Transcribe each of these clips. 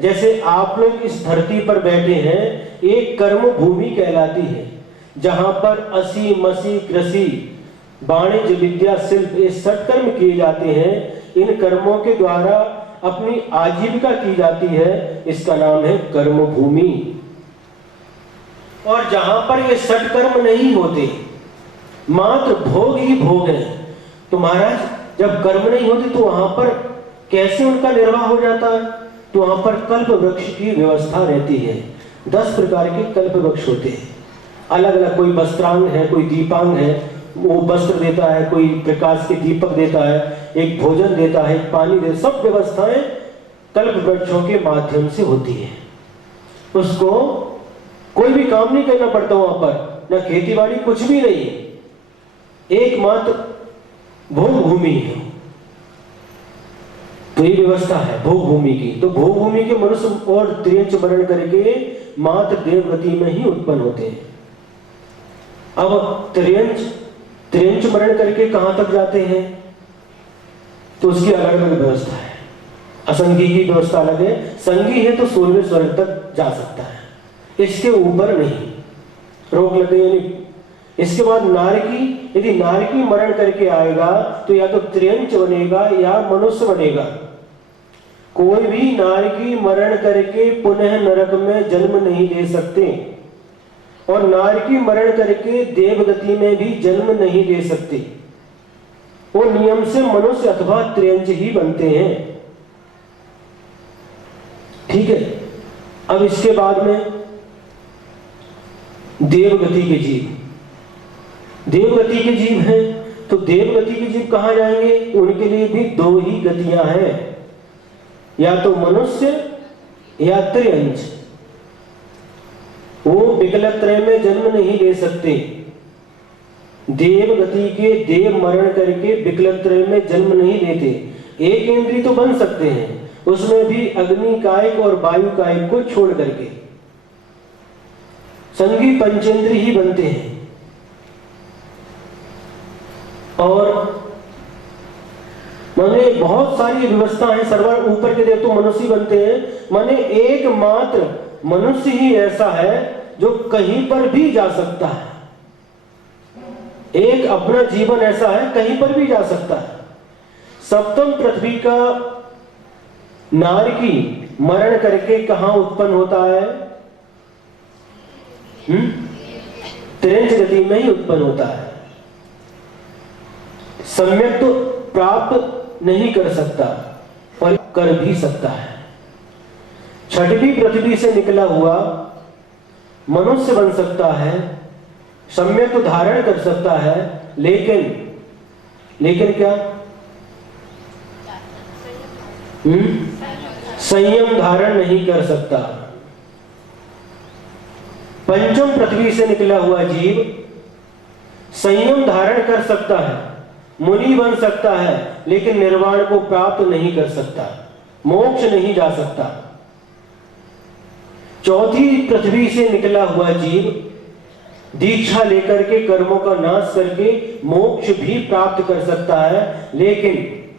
जैसे आप लोग इस धरती पर बैठे हैं, एक कर्म भूमि कहलाती है, जहां पर असी मसी कृषि वाणिज्य विद्या शिल्प ये सत्कर्म किए जाते हैं। इन कर्मों के द्वारा अपनी आजीविका की जाती है, इसका नाम है कर्म भूमि। और जहां पर ये सत्कर्म नहीं होते, मात्र भोग ही भोग है, तो महाराज जब कर्म नहीं होती तो वहां पर कैसे उनका निर्वाह हो जाता है? तो वहां पर कल्प वृक्ष की व्यवस्था रहती है। 10 प्रकार के कल्प वृक्ष होते हैं, अलग अलग, कोई वस्त्रांग है, कोई दीपांग है, वो वस्त्र देता है, कोई प्रकाश के दीपक देता है, एक भोजन देता है, एक पानी देता है, सब व्यवस्थाएं कल्प वृक्षों के माध्यम से होती है। उसको कोई भी काम नहीं करना पड़ता वहां पर, न खेती बाड़ी, कुछ भी नहीं है, एकमात्र भोग भूमि है। तो ये व्यवस्था है भोग भूमि की। तो भोग भूमि के मनुष्य और त्रियंच मरण करके मात्र देवगति में ही उत्पन्न होते हैं। अब त्रियंच मरण करके कहां तक जाते हैं? तो उसकी अलग अलग व्यवस्था है। असंगी की व्यवस्था अलग है, संगी है तो 16वें स्वर्ग तक जा सकता है, इसके ऊपर नहीं, रोक लग गई। इसके बाद नारकी, यदि नारकी मरण करके आएगा तो या तो त्रियंच बनेगा या मनुष्य बनेगा। कोई भी नारकी मरण करके पुनः नरक में जन्म नहीं ले सकते, और नारकी मरण करके देवगति में भी जन्म नहीं ले सकते। वो नियम से मनुष्य अथवा त्रियंच ही बनते हैं। ठीक है। अब इसके बाद में देवगति के जीव, देवगति के जीव हैं, तो देवगति के जीव कहां जाएंगे? उनके लिए भी 2 ही गतियां हैं, या तो मनुष्य या त्रियंच। वो विकलत्रय में जन्म नहीं ले सकते। देवगति के देव मरण करके विकलत्रय में जन्म नहीं लेते। एक इंद्रिय तो बन सकते हैं, उसमें भी अग्नि कायिक और वायु कायिक को छोड़ करके संगी पंचेंद्रिय ही बनते हैं। और माने बहुत सारी व्यवस्था है, सर्वर ऊपर के देव तो मनुष्य बनते हैं। माने एकमात्र मनुष्य ही ऐसा है जो कहीं पर भी जा सकता है। एक अपना जीवन ऐसा है, कहीं पर भी जा सकता है। सप्तम पृथ्वी का नारकी मरण करके कहां उत्पन्न होता है? त्रियंच गति में ही उत्पन्न होता है। सम्यक तो प्राप्त नहीं कर सकता, पर कर भी सकता है। छठवीं पृथ्वी से निकला हुआ मनुष्य बन सकता है, सम्यक तो धारण कर सकता है, लेकिन क्या? संयम धारण नहीं कर सकता। पंचम पृथ्वी से निकला हुआ जीव संयम धारण कर सकता है, मुनि बन सकता है, लेकिन निर्वाण को प्राप्त नहीं कर सकता, मोक्ष नहीं जा सकता। चौथी पृथ्वी से निकला हुआ जीव दीक्षा लेकर के कर्मों का नाश करके मोक्ष भी प्राप्त कर सकता है, लेकिन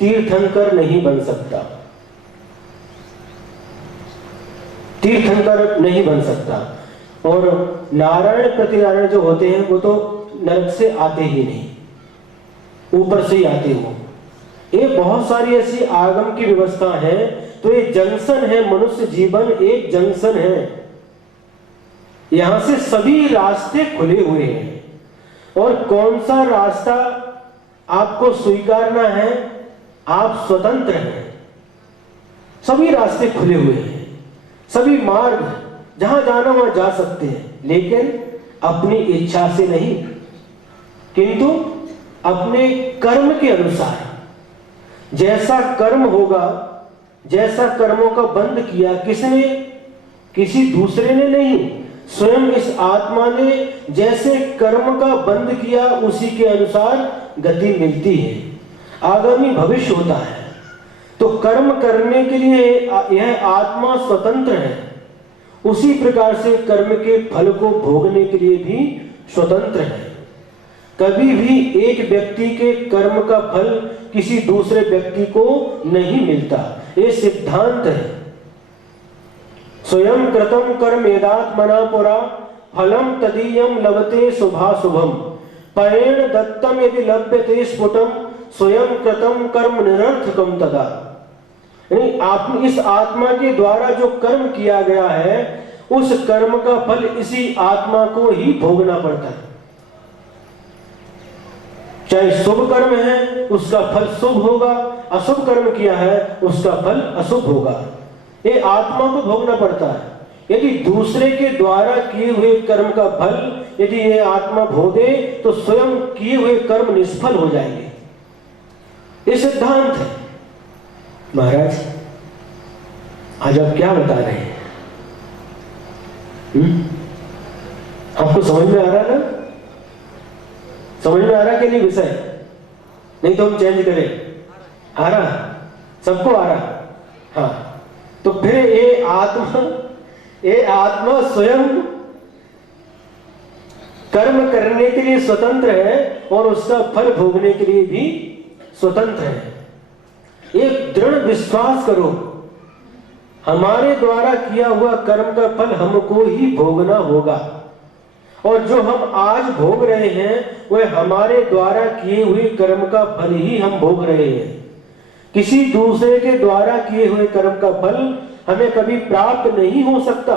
तीर्थंकर नहीं बन सकता, तीर्थंकर नहीं बन सकता। और नारायण प्रतिनारायण जो होते हैं वो तो नरक से आते ही नहीं, ऊपर से ही आते हो। ये बहुत सारी ऐसी आगम की व्यवस्था है। तो ये जंक्शन है, मनुष्य जीवन एक जंक्शन है। यहां से सभी रास्ते खुले हुए हैं, और कौन सा रास्ता आपको स्वीकारना है, आप स्वतंत्र हैं। सभी रास्ते खुले हुए हैं, सभी मार्ग जहां जाना वहां जा सकते हैं, लेकिन अपनी इच्छा से नहीं, किंतु अपने कर्म के अनुसार। जैसा कर्म होगा, जैसा कर्मों का बंध किया किसने? किसी दूसरे ने नहीं, स्वयं इस आत्मा ने जैसे कर्म का बंध किया उसी के अनुसार गति मिलती है, आगामी भविष्य होता है। तो कर्म करने के लिए यह आत्मा स्वतंत्र है, उसी प्रकार से कर्म के फल को भोगने के लिए भी स्वतंत्र है। कभी भी एक व्यक्ति के कर्म का फल किसी दूसरे व्यक्ति को नहीं मिलता, ये सिद्धांत है। स्वयं कृतं कर्म यदात्मना पुरा फलम तदीयम लभते शुभाशुभम परेण दत्तम यदि लभ्यते स्फुटम स्वयं कृतं कर्म निरर्थकम तदा। यानी आप इस आत्मा के द्वारा जो कर्म किया गया है उस कर्म का फल इसी आत्मा को ही भोगना पड़ता है। चाहे शुभ कर्म है उसका फल शुभ होगा, अशुभ कर्म किया है उसका फल अशुभ होगा, ये आत्मा को भोगना पड़ता है। यदि दूसरे के द्वारा किए हुए कर्म का फल यदि ये आत्मा भोगे तो स्वयं किए हुए कर्म निष्फल हो जाएंगे, ये सिद्धांत है। महाराज आज आप क्या बता रहे हैं? आपको समझ में आ रहा ना? समझ में आ रहा कि नहीं विषय? नहीं तो हम चेंज करें। आ रहा? सबको आ रहा? हाँ, तो फिर ये आत्मा स्वयं कर्म करने के लिए स्वतंत्र है और उसका फल भोगने के लिए भी स्वतंत्र है। एक दृढ़ विश्वास करो, हमारे द्वारा किया हुआ कर्म का फल हमको ही भोगना होगा और जो हम आज भोग रहे हैं वह हमारे द्वारा किए हुए कर्म का फल ही हम भोग रहे हैं। किसी दूसरे के द्वारा किए हुए कर्म का फल हमें कभी प्राप्त नहीं हो सकता।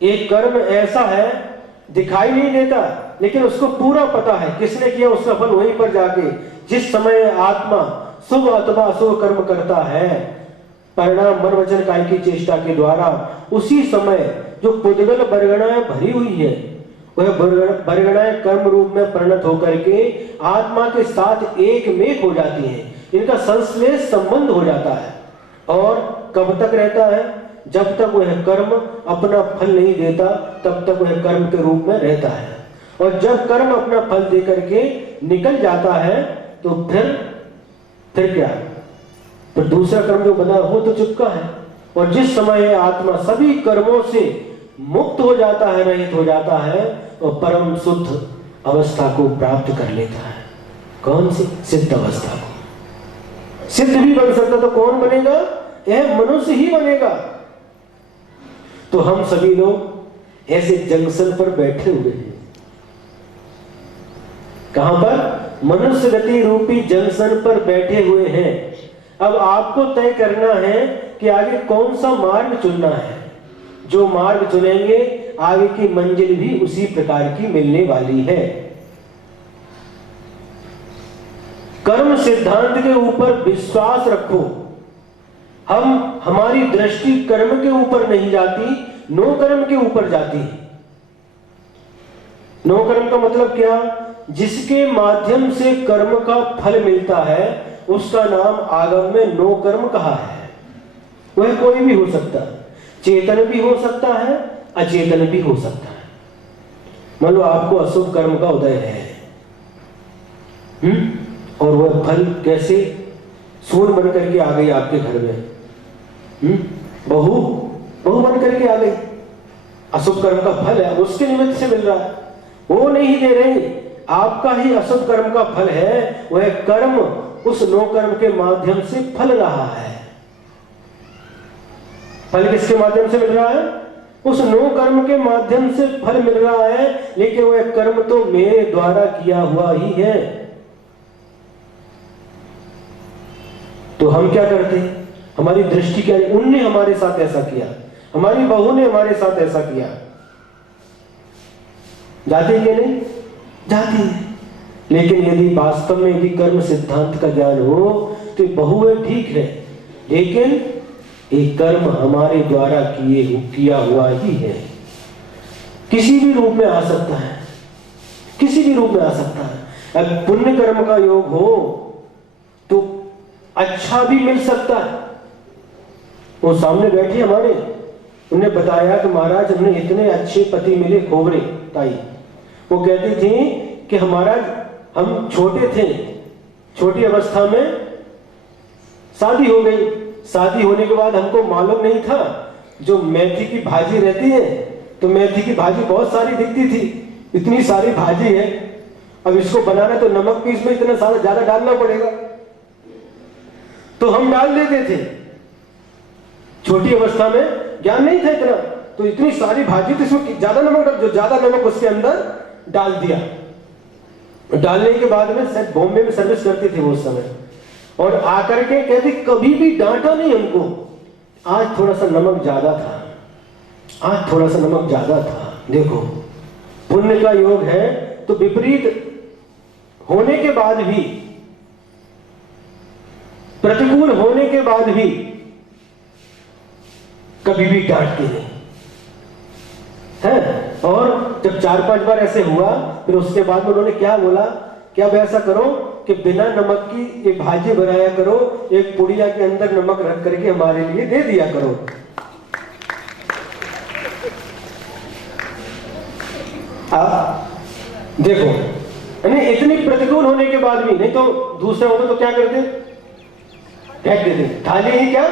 एक कर्म ऐसा है दिखाई नहीं देता लेकिन उसको पूरा पता है किसने किया, उसका फल वहीं पर जाके जिस समय आत्मा शुभ अथवा अशुभ कर्म करता है परिणाम मन वचन काय की चेष्टा के द्वारा, उसी समय जो पुद्गल बरगणाएं भरी हुई है वह बरगणाएं कर्म रूप में परिणत होकर के आत्मा के साथ एक में हो जाती हैं। इनका संश्लेष संबंध हो जाता है और कब तक रहता है? जब तक वह कर्म अपना फल नहीं देता तब तक वह कर्म के रूप में रहता है और जब कर्म अपना फल दे करके निकल जाता है तो फिर क्या? फिर दूसरा कर्म जो बना हो तो चुका है। और जिस समय आत्मा सभी कर्मों से मुक्त हो जाता है, रहित हो जाता है, तो परम शुद्ध अवस्था को प्राप्त कर लेता है। कौन सी? सिद्ध अवस्था को। सिद्ध भी बन सकता तो कौन बनेगा? यह मनुष्य ही बनेगा। तो हम सभी लोग ऐसे जंक्शन पर बैठे हुए हैं। कहां पर? मनुष्य गति रूपी जंक्शन पर बैठे हुए हैं। अब आपको तय करना है कि आगे कौन सा मार्ग चुनना है। जो मार्ग चुनेंगे आगे की मंजिल भी उसी प्रकार की मिलने वाली है। कर्म सिद्धांत के ऊपर विश्वास रखो। हमारी दृष्टि कर्म के ऊपर नहीं जाती, नो कर्म के ऊपर जाती है। नो कर्म का मतलब क्या? जिसके माध्यम से कर्म का फल मिलता है उसका नाम आगम में नो कर्म कहा है। वह कोई भी हो सकता है, चेतन भी हो सकता है, अचेतन भी हो सकता है। मान लो आपको अशुभ कर्म का उदय है और वह फल कैसे? सूर बन करके आ गई आपके घर में, बहू बन करके आ गई, अशुभ कर्म का फल है, उसके निमित्त से मिल रहा है। वो नहीं दे रहे, आपका ही अशुभ कर्म का फल है। वह कर्म उस नो कर्म के माध्यम से फल रहा है। फल किसके माध्यम से मिल रहा है? उस नो कर्म के माध्यम से फल मिल रहा है, लेकिन वह कर्म तो मेरे द्वारा किया हुआ ही है। तो हम क्या करते हैं? हमारी दृष्टि क्या है? उनने हमारे साथ ऐसा किया, हमारी बहू ने हमारे साथ ऐसा किया। जाती कि नहीं? जाती है। लेकिन यदि वास्तव में यदि कर्म सिद्धांत का ज्ञान हो तो बहू है ठीक है, लेकिन एक कर्म हमारे द्वारा किया हुआ ही है। किसी भी रूप में आ सकता है, किसी भी रूप में आ सकता है। अगर पुण्य कर्म का योग हो तो अच्छा भी मिल सकता है। वो सामने बैठे हमारे, उन्हें बताया कि महाराज हमने इतने अच्छे पति मिले, खोबरे ताई। वो कहती थी कि महाराज हम छोटे थे, छोटी अवस्था में शादी हो गई। शादी होने के बाद हमको मालूम नहीं था जो मेथी की भाजी रहती है, तो मेथी की भाजी बहुत सारी दिखती थी, इतनी सारी भाजी है, अब इसको बनाना तो नमक भी इसमें इतना सारा ज्यादा डालना पड़ेगा, तो हम डाल देते थे। छोटी अवस्था में ज्ञान नहीं था इतना, तो इतनी सारी भाजी थी, इसमें ज्यादा नमक जो ज्यादा नमक उसके अंदर डाल दिया। डालने के बाद में शायद बॉम्बे में सर्विस करती थी वो उस समय, और आकर के कहती कभी भी डांटा नहीं हमको, आज थोड़ा सा नमक ज्यादा था, आज थोड़ा सा नमक ज्यादा था। देखो पुण्य का योग है तो विपरीत होने के बाद भी, प्रतिकूल होने के बाद भी कभी भी डांटते नहीं है। और जब 4-5 बार ऐसे हुआ, फिर उसके बाद में उन्होंने क्या बोला कि अब ऐसा करो कि बिना नमक की एक भाजी बनाया करो, एक पुड़िया के अंदर नमक रख करके हमारे लिए दे दिया करो। अब देखो यानी इतनी प्रतिकूल होने के बाद भी, नहीं तो दूसरे होते तो क्या करते, फेंक देते थाली ही क्या।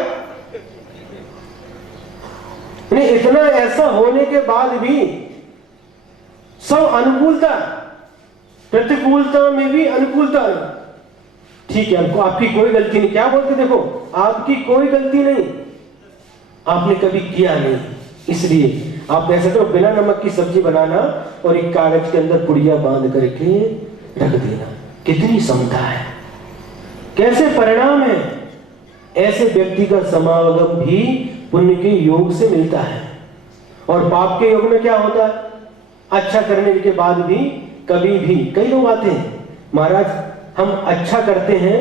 नहीं, इतना ऐसा होने के बाद भी सब अनुकूलता, प्रतिकूलता में भी अनुकूलता। ठीक है, आपकी कोई गलती नहीं, क्या बोलते देखो, आपकी कोई गलती नहीं, आपने कभी किया नहीं, इसलिए आप ऐसा करो बिना नमक की सब्जी बनाना और एक कागज के अंदर पुड़िया बांध करके रख देना। कितनी समता है, कैसे परिणाम है। ऐसे व्यक्ति का समागम भी पुण्य के योग से मिलता है। और पाप के योग में क्या होता है, अच्छा करने के बाद भी कभी भी, कई लोग आते हैं महाराज हम अच्छा करते हैं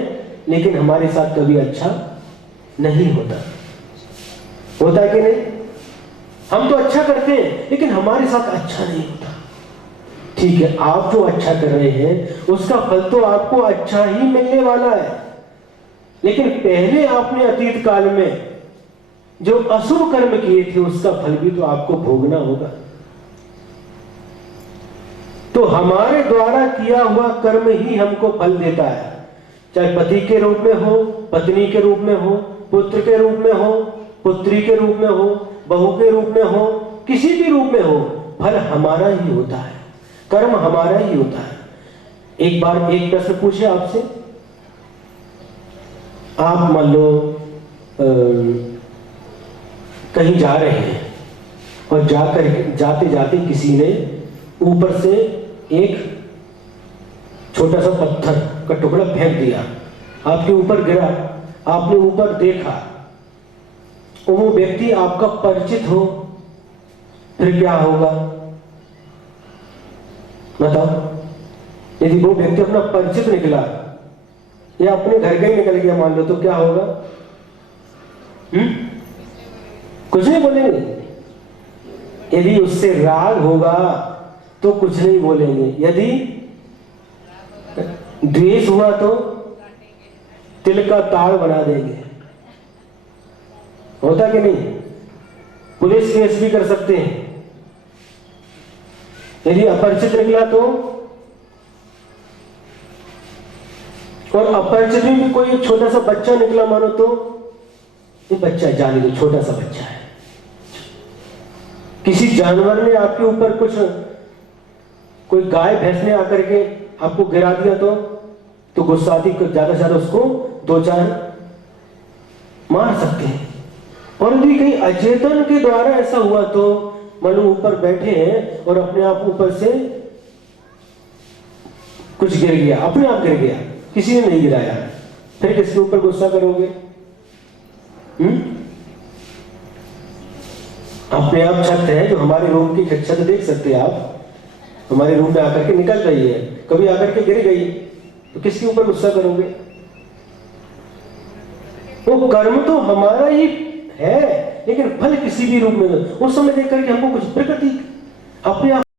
लेकिन हमारे साथ कभी अच्छा नहीं होता। होता है कि नहीं, हम तो अच्छा करते हैं लेकिन हमारे साथ अच्छा नहीं होता। ठीक है, आप जो अच्छा कर रहे हैं उसका फल तो आपको अच्छा ही मिलने वाला है, लेकिन पहले आपने अतीत काल में जो अशुभ कर्म किए थे उसका फल भी तो आपको भोगना होगा। तो हमारे द्वारा किया हुआ कर्म ही हमको फल देता है, चाहे पति के रूप में हो, पत्नी के रूप में हो, पुत्र के रूप में हो, पुत्री के रूप में हो, बहू के रूप में हो, किसी भी रूप में हो, फल हमारा ही होता है, कर्म हमारा ही होता है। एक बार एक प्रश्न पूछे आपसे, आप मान लो कहीं जा रहे हैं और जाते जाते किसी ने ऊपर से एक छोटा सा पत्थर का टुकड़ा फेंक दिया, आपके ऊपर गिरा, आपने ऊपर देखा, वो व्यक्ति आपका परिचित हो, फिर क्या होगा बताओ। यदि वो व्यक्ति अपना परिचित निकला या अपने घर का ही निकल गया मान लो, तो क्या होगा? कुछ नहीं बोलेंगे। यदि उससे राग होगा तो कुछ नहीं बोलेंगे, यदि द्वेष हुआ तो तिल का ताड़ बना देंगे। होता कि नहीं? पुलिस केस भी कर सकते हैं। यदि अपरिचित निकला तो, और अपरिचित में भी कोई एक छोटा सा बच्चा निकला मानो तो, ये बच्चा जाने दो, छोटा सा बच्चा है। किसी जानवर ने आपके ऊपर कुछ, कोई गाय भैंस ने आकर के आपको गिरा दिया तो गुस्सा आती, ज्यादा से ज्यादा उसको 2-4 मार सकते हैं। और यदि कहीं अचेतन के द्वारा ऐसा हुआ तो, मान लो ऊपर बैठे हैं और अपने आप ऊपर से कुछ गिर गया, अपने आप गिर गया, किसी ने नहीं गिराया, फिर किसके ऊपर गुस्सा करोगे? अपने आप छत है जो हमारे रूम की छत देख सकते हैं आप, हमारे रूम में आकर के निकल रही है, कभी आकर के गिर गई तो किसके ऊपर गुस्सा करोगे? वो कर्म तो हमारा ही है लेकिन फल किसी भी रूप में, उस समय देख करके हमको कुछ प्रकृति अपने आप